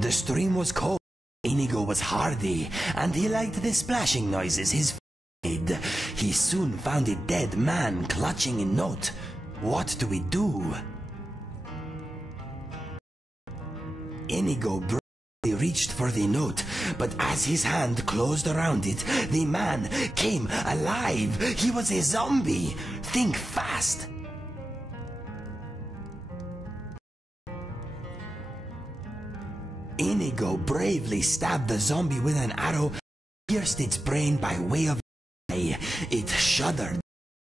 The stream was cold. Inigo was hardy, and he liked the splashing noises his made. He soon found a dead man clutching a note. What do we do? Inigo bravely reached for the note, but as his hand closed around it, the man came alive. He was a zombie. Think fast. Inigo bravely stabbed the zombie with an arrow, pierced its brain by way of eye. It shuddered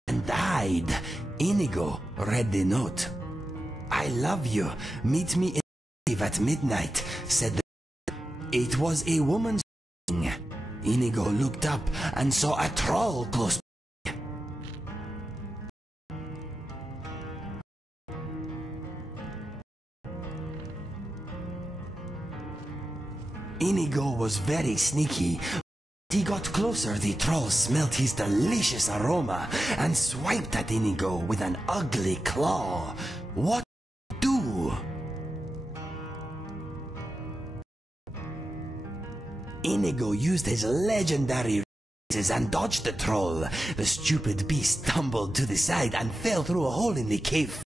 and died. Inigo read the note. "I love you. Meet me in at midnight," said the... It was a woman's ring. Inigo looked up and saw a troll close by. Inigo was very sneaky. He got closer, the troll smelt his delicious aroma and swiped at Inigo with an ugly claw. What do? Inigo used his legendary reflexes and dodged the troll. The stupid beast tumbled to the side and fell through a hole in the cave.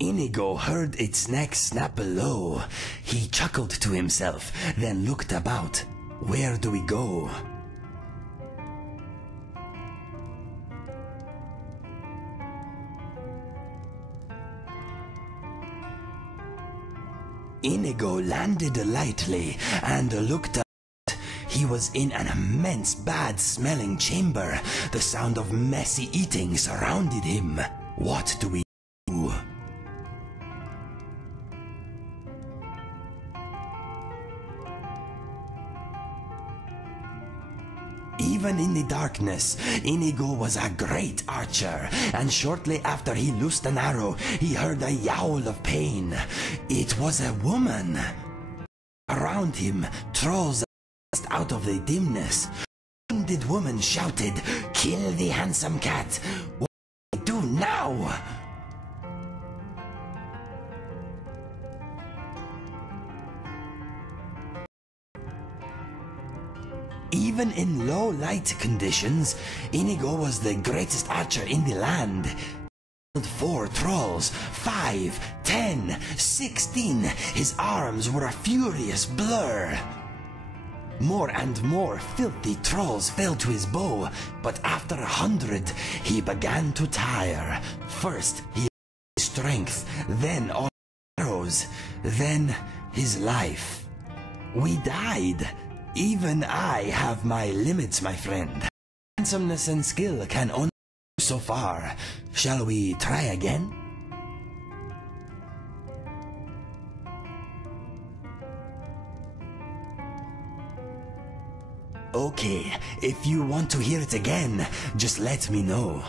Inigo heard its neck snap below. He chuckled to himself, then looked about. Where do we go? Inigo landed lightly and looked out. He was in an immense bad-smelling chamber. The sound of messy eating surrounded him. What do we do? Even in the darkness, Inigo was a great archer, and shortly after he loosed an arrow, he heard a yowl of pain. It was a woman. Around him, trolls burst out of the dimness. A wounded woman shouted, "Kill the handsome cat! What do I do now?" Even in low light conditions, Inigo was the greatest archer in the land. He killed 4 trolls, 5, 10, 16. His arms were a furious blur. More and more filthy trolls fell to his bow, but after 100, he began to tire. First, he lost his strength, then all his arrows, then his life. We died. Even I have my limits, my friend. Handsomeness and skill can only go so far. Shall we try again? Okay, if you want to hear it again, just let me know.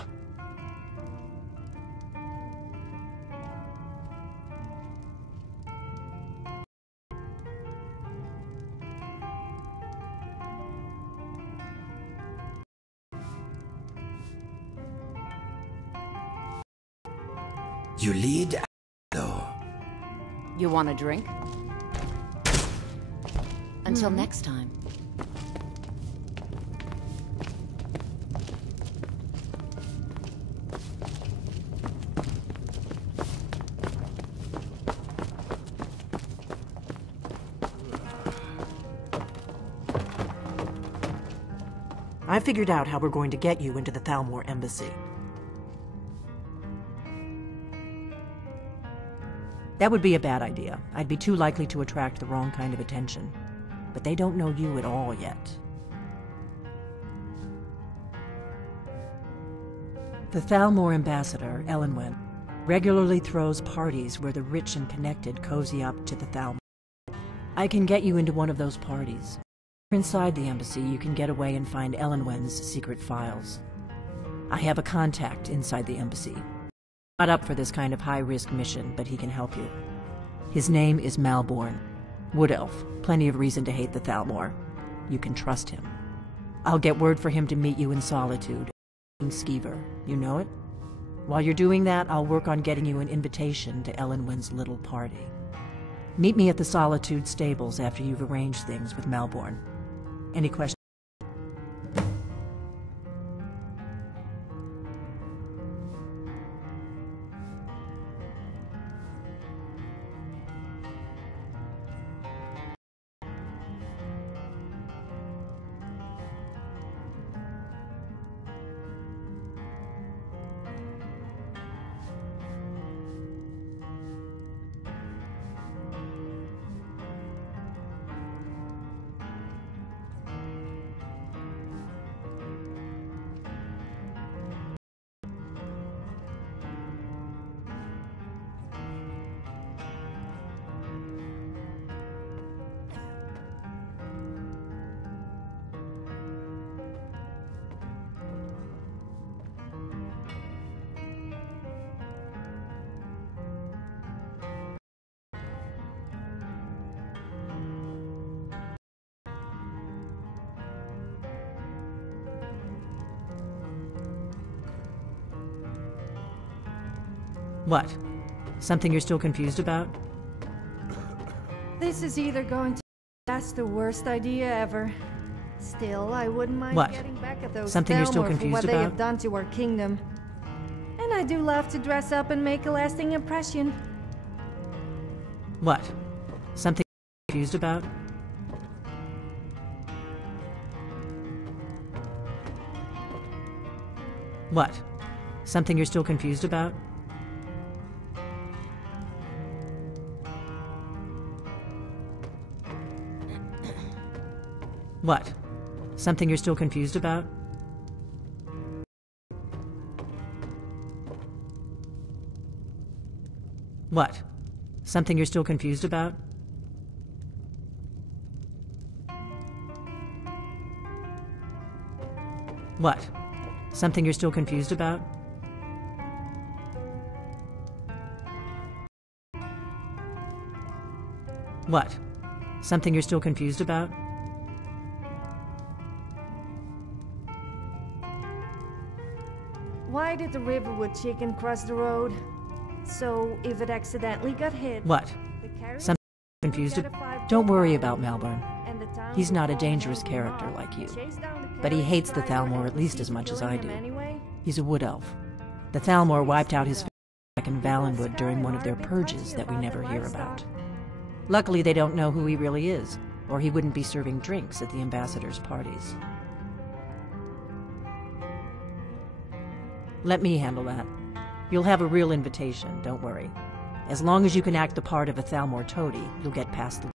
You lead, though. You want a drink? Until next time. I figured out how we're going to get you into the Thalmor embassy. That would be a bad idea. I'd be too likely to attract the wrong kind of attention. But they don't know you at all yet. The Thalmor ambassador, Elenwen, regularly throws parties where the rich and connected cozy up to the Thalmor. I can get you into one of those parties. Inside the embassy, you can get away and find Elenwen's secret files. I have a contact inside the embassy. Not up for this kind of high-risk mission, but he can help you. His name is Malborn. Wood Elf. Plenty of reason to hate the Thalmor. You can trust him. I'll get word for him to meet you in Solitude. Skeever. You know it? While you're doing that, I'll work on getting you an invitation to Elenwen's little party. Meet me at the Solitude stables after you've arranged things with Malborn. Any questions? What? Something you're still confused about? This is either going to... That's the worst idea ever. Still, I wouldn't mind What? getting back at those Something you're still Thalmor for confused what they have about? done to our kingdom. And I do love to dress up and make a lasting impression. What? Something you're confused about? What? Something you're still confused about? What? Something you're still confused about? What? Something you're still confused about? What? Something you're still confused about? What? Something you're still confused about? Why did the Riverwood chicken cross the road? So, if it accidentally got hit... What? Something you're confused about? Don't worry about Malborn. He's not a dangerous character like you. But he hates the Thalmor at least as much as I do. He's a wood elf. The Thalmor wiped out his back in Valenwood during one of their purges that we never hear about. Luckily they don't know who he really is, or he wouldn't be serving drinks at the ambassadors' parties. Let me handle that. You'll have a real invitation, don't worry. As long as you can act the part of a Thalmor toady, you'll get past the...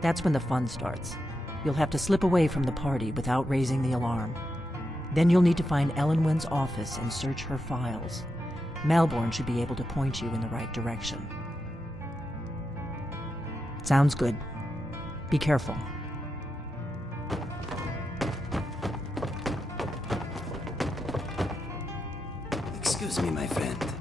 That's when the fun starts. You'll have to slip away from the party without raising the alarm. Then you'll need to find Elenwen's office and search her files. Malborn should be able to point you in the right direction. Sounds good. Be careful. Excuse me, my friend.